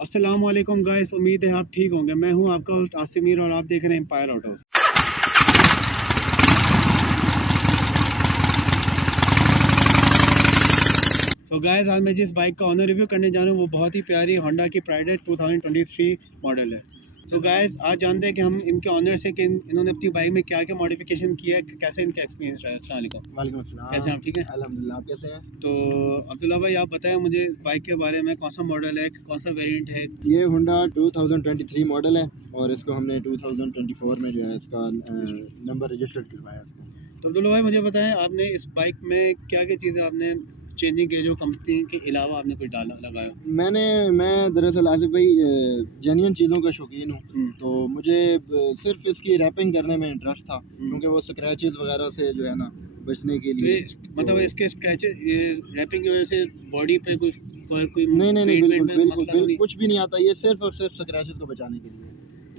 अस्सलाम वालेकुम गाइस, उम्मीद है आप ठीक होंगे। मैं हूं आपका होस्ट आसिमीर और आप देख रहे हैं एम्पायर ऑटोज। तो गाइस, आज मैं जिस बाइक का ऑनर रिव्यू करने जा रहा हूं वो बहुत ही प्यारी होंडा की प्राइड 2023 मॉडल है। तो गाइस, आज जानते हैं कि हम इनके ऑनर से कि इन्होंने अपनी बाइक में क्या क्या मॉडिफिकेशन किया है, कैसे इनका एक्सपीरियंस रहा है। अस्सलाम वालेकुम। वालेकुम अस्सलाम। कैसे हैं आप? ठीक है अल्हम्दुलिल्लाह, आप कैसे हैं? तो अब्दुल्ला भाई, आप बताएं मुझे बाइक के बारे में, कौन सा मॉडल है, कौन सा वेरिएंट है। ये होंडा 2023 मॉडल है और इसको हमने 2024 में जो है इसका नंबर रजिस्टर्ड करवाया इसको। तो अब्दुल्ला भाई, मुझे बताएं आपने इस बाइक में क्या क्या चीज़ें आपने चेंजिंग किए जो कंपनी के अलावा आपने कुछ डाला लगाया। मैं दरअसल आसिफ भाई जेन्युइन चीज़ों का शौकीन हूँ, तो मुझे सिर्फ इसकी रैपिंग करने में इंटरेस्ट था क्योंकि वो स्क्रैचेस वगैरह से जो है ना बचने के लिए। मतलब तो इसके स्क्रैचेस रैपिंग की वजह से बॉडी पे कोई फर्क, कोई नहीं वेट में बिल्कुल मसला नहीं। कुछ भी नहीं आता, ये सिर्फ और सिर्फ स्क्रैचेस को बचाने के लिए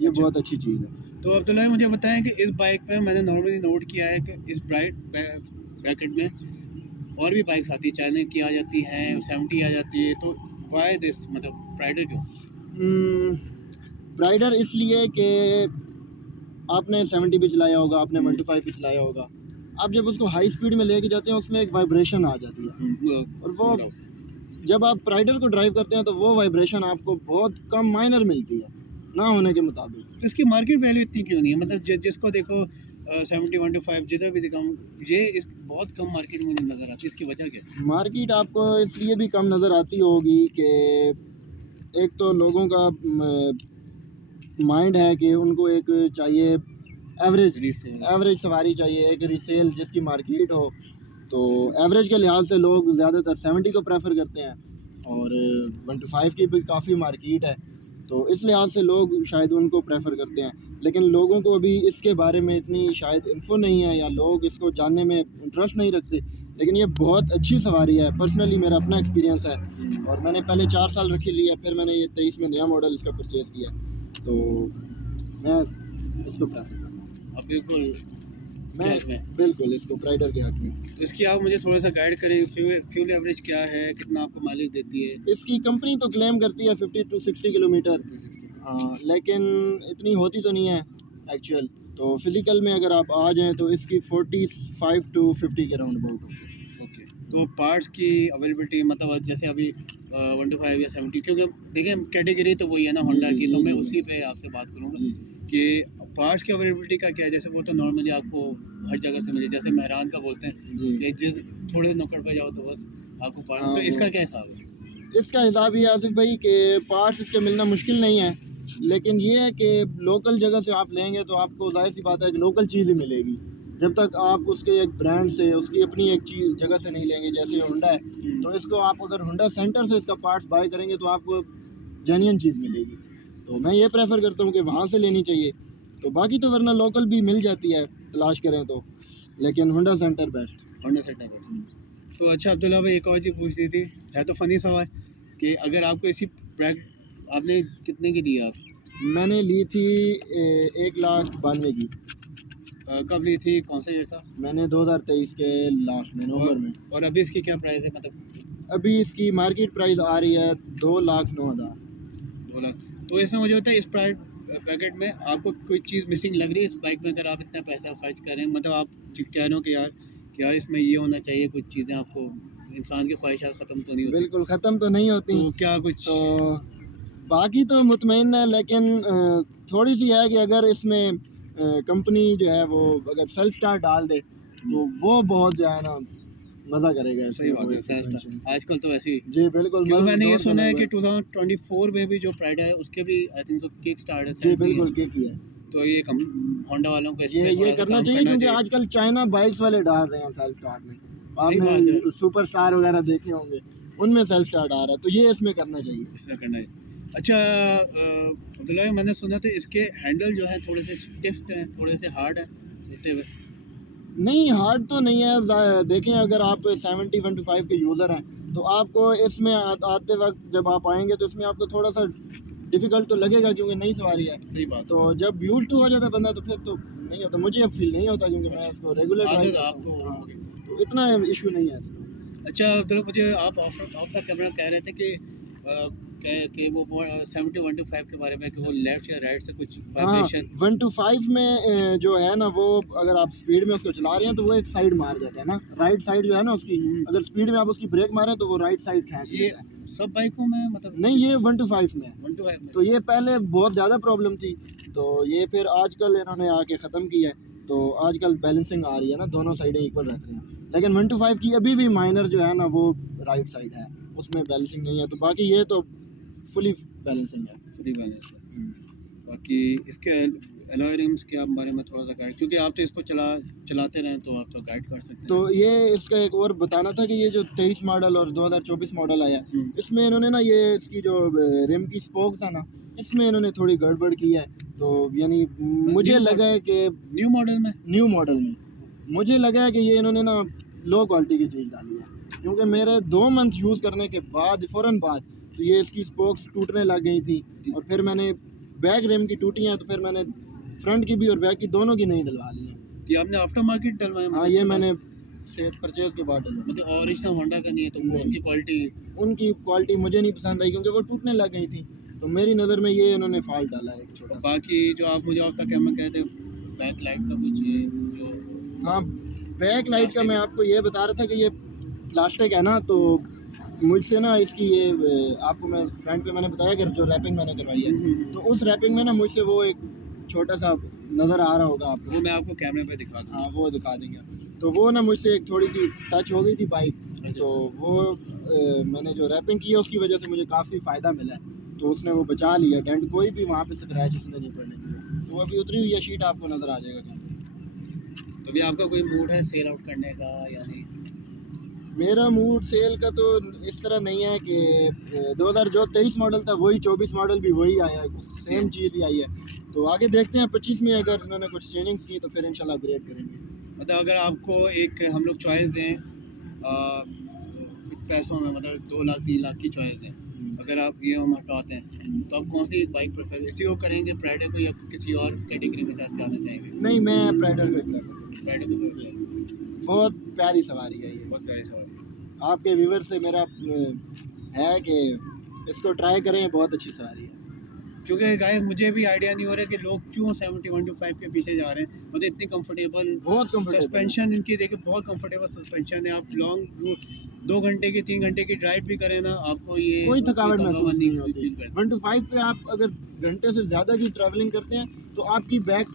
ये अच्छा। बहुत अच्छी चीज़ है। तो अब्दुल्ला भाई, मुझे बताएं कि इस बाइक में मैंने नॉर्मली नोट किया है कि इस ब्रैकेट में और भी बाइक्स आती है, चाइना की आ जाती है, 70 आ जाती है, तो वाई दिस, मतलब प्राइडर क्यों? प्राइडर इसलिए कि आपने 70 पे चलाया होगा, आपने 125 पे चलाया होगा, आप जब उसको हाई स्पीड में लेके जाते हैं उसमें एक वाइब्रेशन आ जाती है और वो जब आप प्राइडर को ड्राइव करते हैं तो वो वाइब्रेशन आपको बहुत कम माइनर मिलती है ना होने के मुताबिक। तो इसकी मार्केट वैल्यू इतनी क्यों नहीं है? मतलब जिसको देखो 71 to 5 जिधर भी दिखाऊं, ये इस बहुत कम मार्केट मुझे नज़र आती है। इसकी वजह क्या है? मार्केट आपको इसलिए भी कम नज़र आती होगी कि एक तो लोगों का माइंड है कि उनको एक चाहिए एवरेज सवारी चाहिए, एक रीसेल जिसकी मार्केट हो। तो एवरेज के लिहाज से लोग ज़्यादातर 70 को प्रेफर करते हैं और 125 की भी काफ़ी मार्केट है, तो इस लिहाज से लोग शायद उनको प्रेफर करते हैं। लेकिन लोगों को अभी इसके बारे में इतनी शायद इन्फो नहीं है या लोग इसको जानने में इंटरेस्ट नहीं रखते, लेकिन ये बहुत अच्छी सवारी है। पर्सनली मेरा अपना एक्सपीरियंस है और मैंने पहले 4 साल रखी ली है, फिर मैंने ये 23 में नया मॉडल इसका परचेज़ किया, तो मैं इसको प्रेफर करता हूँ। अब बिल्कुल बिल्कुल इसको प्राइडर के हक में। तो इसकी आप मुझे थोड़ा सा गाइड करें, फ्यूल एवरेज क्या है, कितना आपको माइलेज देती है? इसकी कंपनी तो क्लेम करती है 50 to 60 किलोमीटर, लेकिन इतनी होती तो नहीं है एक्चुअल। तो फिज़िकल में अगर आप आ जाएं तो इसकी 45 to 50 के राउंड अबाउट होगी। ओके। तो पार्ट्स की अवेलेबिलिटी, मतलब जैसे अभी 125 या 70, क्योंकि देखें कैटेगरी तो वही है ना होंडा की, तो मैं उसी पे आपसे बात करूँगा कि पार्ट्स की अवेलेबिलिटी का क्या है। जैसे वो तो नॉर्मली आपको हर जगह से मिले, जैसे मेहरान का बोलते हैं कि जिस थोड़े नुक्कड़ पे जाओ तो बस आपको पार्ट, तो इसका क्या हिसाब है? इसका हिसाब ये आसिफ भाई कि पार्ट्स इसके मिलना मुश्किल नहीं है, लेकिन ये है कि लोकल जगह से आप लेंगे तो आपको जाहिर सी बात है कि लोकल चीज़ ही मिलेगी। जब तक आप उसके एक ब्रांड से, उसकी अपनी एक चीज़ जगह से नहीं लेंगे, जैसे ये होंडा है, तो इसको आप अगर होंडा सेंटर से इसका पार्ट्स बाय करेंगे तो आपको जेन्युइन चीज़ मिलेगी। तो मैं ये प्रेफर करता हूँ कि वहाँ से लेनी चाहिए। तो बाकी तो वरना लोकल भी मिल जाती है तलाश करें तो, लेकिन Honda centre best. Honda centre best. तो अच्छा अब्दुल्ला भाई, एक और चीज़ पूछती थी, है तो फ़नी सवाल, कि अगर आपको इसी आपने कितने की दी आप? मैंने ली थी 1,92,000 की। कब ली थी, कौन सा ईयर था? मैंने 2023 के लास्ट में नवंबर में। और अभी इसकी क्या प्राइस है? मतलब अभी इसकी मार्केट प्राइस आ रही है 2,09,000। 2 लाख। तो इसमें मुझे बताया, इस प्राइस पैकेट में आपको कोई चीज़ मिसिंग लग रही है इस बाइक में? अगर आप इतना पैसा खर्च करें, मतलब आप कह रहे हो कि यार इसमें ये होना चाहिए, कुछ चीज़ें आपको, इंसान की ख्वाहिशात ख़त्म तो नहीं होती? बिल्कुल ख़त्म तो नहीं होती। तो क्या कुछ? तो बाकी तो मुतमईन है, लेकिन थोड़ी सी है कि अगर इसमें कंपनी जो है वो अगर सेल्फ स्टार्ट डाल दे तो वो बहुत जो है ना मज़ा करेगा। सही बात है, आजकल तो वैसे ही। जी बिल्कुल। मैंने ये सुना है कि 2024 में भी जो प्राइड है उसके भी आई थिंक तो किक स्टार्ट है। जी बिल्कुल किक ही है। तो ये होंडा वालों को ये करना चाहिए क्योंकि आजकल चाइना बाइक्स वाले डाल रहे हैं सेल्फ स्टार्ट में। आपने सुपर स्टार वगैरह देखे होंगे, उनमें सेल्फ स्टार्ट आ रहा है, तो ये इसमें करना चाहिए। इसमें करना है। अच्छा अब्दुल्ला भाई, मैंने सुना था इसके हैंडल जो है थोड़े से स्टिफ हैं, थोड़े से हार्ड हैं चलते हुए। नहीं, हार्ड तो नहीं है। देखें, अगर आप 70-125 के यूज़र हैं तो आपको इसमें आते वक्त जब आप आएंगे तो इसमें आपको थोड़ा सा डिफ़िकल्ट तो लगेगा क्योंकि नई सवारी है। सही बात। तो जब यूज़ टू हो जाता है बंदा तो फिर तो नहीं होता। मुझे अब फील नहीं होता क्योंकि मैं इसको रेगुलर ड्राइव करता हूँ, तो इतना इशू नहीं है इसका। अच्छा अब्दुल्ला, मुझे आप ऑफ द कैमरा कह रहे थे कि कि वो 70-125 के बारे में कि वो लेफ्ट या राइट से कुछ हाँ वाइब्रेशन 1 to 5 में जो है ना वो अगर आप स्पीड में उसको चला रहे हैं तो वो एक साइड मार जाता है ना, राइट साइड जो है ना उसकी, अगर स्पीड में आप उसकी ब्रेक मारें तो वो राइट साइड खींच ये लेता है। सब बाइकों में मतलब नहीं ये 1 to 5 में है। 125 में तो ये पहले बहुत ज़्यादा प्रॉब्लम थी, तो ये फिर आजकल इन्होंने आके ख़त्म किया है, तो आजकल बैलेंसिंग आ रही है ना, दोनों साइडें इक्वल रहती हैं। लेकिन 1 to 5 की अभी भी माइनर जो है ना वो राइट साइड है, उसमें बैलेंसिंग नहीं है, तो बाकी ये तो फुली बैलेंसिंग है। फ्री बैलेंस है। बाकी इसके अलॉय रिम्स के आप बारे में थोड़ा सा गाइड, क्योंकि आप तो इसको चलाते रहें तो आप तो गाइड कर सकते हैं। तो ये इसका एक और बताना था कि ये जो 23 मॉडल और 2024 मॉडल आया इसमें इन्होंने ना ये इसकी जो रिम की स्पोक्स है ना इसमें इन्होंने थोड़ी गड़बड़ की है, तो यानी मुझे लगा है कि न्यू मॉडल में मुझे लगा है कि ये इन्होंने ना लो क्वालिटी की चीज़ डाली है, क्योंकि मेरे 2 मंथ यूज़ करने के बाद फ़ौरन बाद तो ये इसकी स्पोक्स टूटने लग गई थी, और फिर मैंने बैक रिम की टूटी हैं तो फिर मैंने फ्रंट की भी और बैक की दोनों की नहीं डलवा ली हैं। कि आपने आफ्टर मार्केट डलवाया? हाँ ये मैंने से परचेज़ के बाद डलवाया। मतलब ओरिजिनल होंडा का नहीं है, तो वो नहीं। उनकी क्वालिटी मुझे नहीं पसंद आई क्योंकि वो टूटने लग गई थी, तो मेरी नज़र में ये इन्होंने फॉल्ट डाला है एक छोटा। बाकी जो आप मुझे आफ्टर कैमरा कहते बैक लाइट का कुछ ये जो हाँ बैक लाइट का मैं आपको ये बता रहा था कि ये प्लास्टिक है ना, तो मुझसे ना इसकी ये आपको मैं फ्रंट पे मैंने बताया कि जो रैपिंग मैंने करवाई है, तो उस रैपिंग में ना मुझसे वो एक छोटा सा नज़र आ रहा होगा आपको, वो मैं आपको कैमरे पे दिखा दूँ। हाँ वो दिखा देंगे। तो वो ना मुझसे एक थोड़ी सी टच हो गई थी बाइक, तो वो मैंने जो रैपिंग की है उसकी वजह से मुझे काफ़ी फ़ायदा मिला है, तो उसने वो बचा लिया डेंट, कोई भी वहाँ पे स्क्रैच उसने नहीं पड़ने दिया, तो अभी उतरी हुई है शीट आपको नज़र आ जाएगा कैमरे। तो भी आपका कोई मूड है सेल आउट करने का या नहीं? मेरा मूड सेल का तो इस तरह नहीं है कि 2023 मॉडल था वही 24 मॉडल भी वही आया, सेम चीज़ ही आई है, तो आगे देखते हैं 25 में अगर उन्होंने कुछ चेंजिंग्स की तो फिर इंशाल्लाह अपग्रेड करेंगे। मतलब अगर आपको एक हम लोग चॉइस दें कुछ पैसों में, मतलब 2 लाख 3 लाख की चॉइस दें, अगर आप ये हम हटाते हैं तो आप कौन सी बाइक प्रेफर, इसी को करेंगे प्राइडे को या किसी और कैटेगरी में साथ जाना चाहेंगे? नहीं मैं प्राइडर को प्रेफर करूँगा। प्राइडे को prefer करेंगे। बहुत प्यारी सवारी है ये, बहुत प्यारी सवाल है। आपके व्यूवर से मेरा है कि इसको ट्राई करें, बहुत अच्छी सवारी है। क्योंकि गाइस मुझे भी आइडिया नहीं हो रहा कि लोग क्यों 71-5 के पीछे जा रहे हैं। मतलब इतनी कंफर्टेबल बहुत कंफर्टेबल सस्पेंशन इनकी देखिए, बहुत कंफर्टेबल सस्पेंशन है। आप लॉन्ग रूट 2 घंटे की 3 घंटे की ड्राइव भी करें ना, आपको ये कोई थकावट महसूस नहीं feel होती। करते। 1 to 5 पे आप अगर घंटे से ज़्यादा की ट्रैवलिंग करते हैं तो आपकी बैक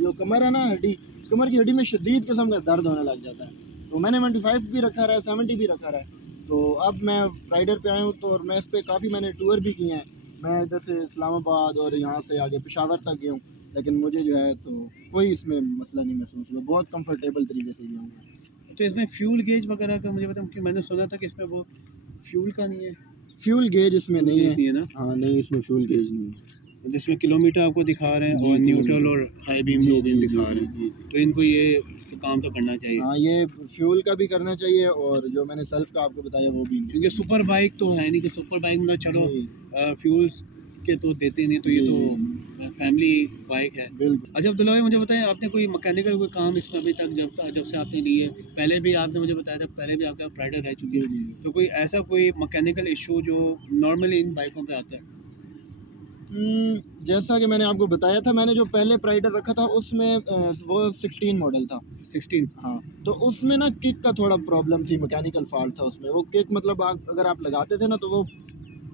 जो कमर है ना हड्डी, कमर की हड्डी में शदीद किस्म का दर्द होने लग जाता है। तो मैंने 1 to 5 भी रखा रहा है, 70 भी रखा रहा है, तो अब मैं राइडर पे आया हूँ, तो और मैं इस पर काफ़ी मैंने टूर भी किए हैं। मैं इधर से इस्लामाबाद और यहाँ से आगे पेशावर तक गया हूँ, लेकिन मुझे जो है तो कोई इसमें मसला नहीं महसूस हुआ, बहुत कंफर्टेबल तरीके से गया हूँ। तो इसमें फ्यूल गेज वगैरह का मुझे बताऊँ कि मैंने सुना था कि इसमें वो फ्यूल का नहीं है। फ्यूल गेज इसमें नहीं है, नहीं है ना? हाँ नहीं इसमें फ्यूल गेज नहीं है। जिसमें किलोमीटर आपको दिखा रहे हैं जी, और जी, न्यूट्रल जी। और हाई बीम लो बीम दिखा रहे हैं, जी। तो इनको ये काम तो करना चाहिए। हाँ ये फ्यूल का भी करना चाहिए और जो मैंने सेल्फ का आपको बताया वो भी। क्योंकि सुपर बाइक तो है नहीं कि सुपर बाइक में चलो जी, फ्यूल्स के तो देते नहीं, तो ये जी, तो फैमिली बाइक है। बिल्कुल। अच्छा अब्दुल्ला भाई, मुझे बताएं आपने कोई मैकेनिकल कोई काम इसमें अभी तक जब से आपने ली है, पहले भी आपने मुझे बताया था, पहले भी आपका राइडर रह चुकी है, तो कोई ऐसा कोई मैकेनिकल इशू जो नॉर्मली इन बाइकों पे आता है? जैसा कि मैंने आपको बताया था, मैंने जो पहले प्राइडर रखा था उसमें वो 16 मॉडल था। 16? हाँ तो उसमें ना किक का थोड़ा प्रॉब्लम थी, मैकेनिकल फॉल्ट था उसमें। वो किक मतलब अगर आप लगाते थे ना तो वो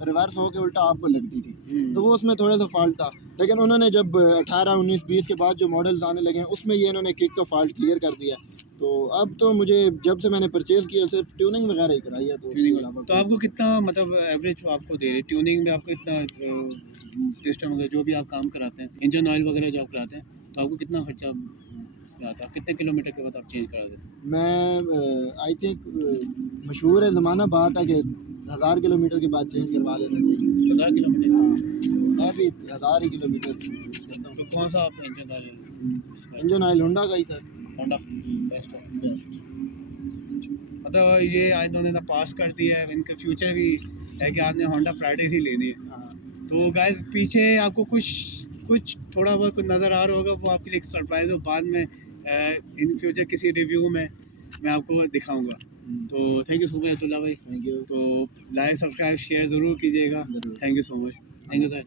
रिवर्स होकर उल्टा आपको लगती थी, तो वो उसमें थोड़ा सा फॉल्ट था। लेकिन उन्होंने जब 18, 19, 20 के बाद जो मॉडल्स आने लगे हैं उसमें ये इन्होंने किक का फॉल्ट क्लियर कर दिया। तो अब तो मुझे जब से मैंने परचेज़ किया सिर्फ ट्यूनिंग वगैरह ही कराई है। तो आपको कितना मतलब एवरेज आपको दे रही ट्यूनिंग में, आपको इतना सिस्टम वगैरह जो भी आप काम कराते हैं, इंजन ऑयल वगैरह जो आप कराते हैं, तो आपको कितना खर्चा आता है? कितने किलोमीटर के बाद आप चेंज करा देते हैं? मैं आई थिंक मशहूर है ज़माना बात है कि 1000 किलोमीटर के बाद चेंज करवा लेना चाहिए। 1000 किलोमीटर? मैं भी 1000 ही किलोमीटर करता हूँ। तो कौन सा आप engine oil? Engine oil Honda का ही सर। होंडा बेस्ट है। बेस्ट। मतलब ये आज इन्होंने ना पास कर दिया है, इनका फ्यूचर भी है कि आपने होंडा प्राइडर ही लेनी है। हाँ तो गाइस पीछे आपको कुछ थोड़ा बहुत कुछ नज़र आ रहा होगा, वो आपके लिए एक सरप्राइज़ हो, बाद में इन फ्यूचर किसी रिव्यू में मैं आपको दिखाऊंगा। तो thank you so much Abdullah भाई। Thank you. तो लाइक सब्सक्राइब शेयर ज़रूर कीजिएगा। ज़रूर। Thank you so much. Thank you sir.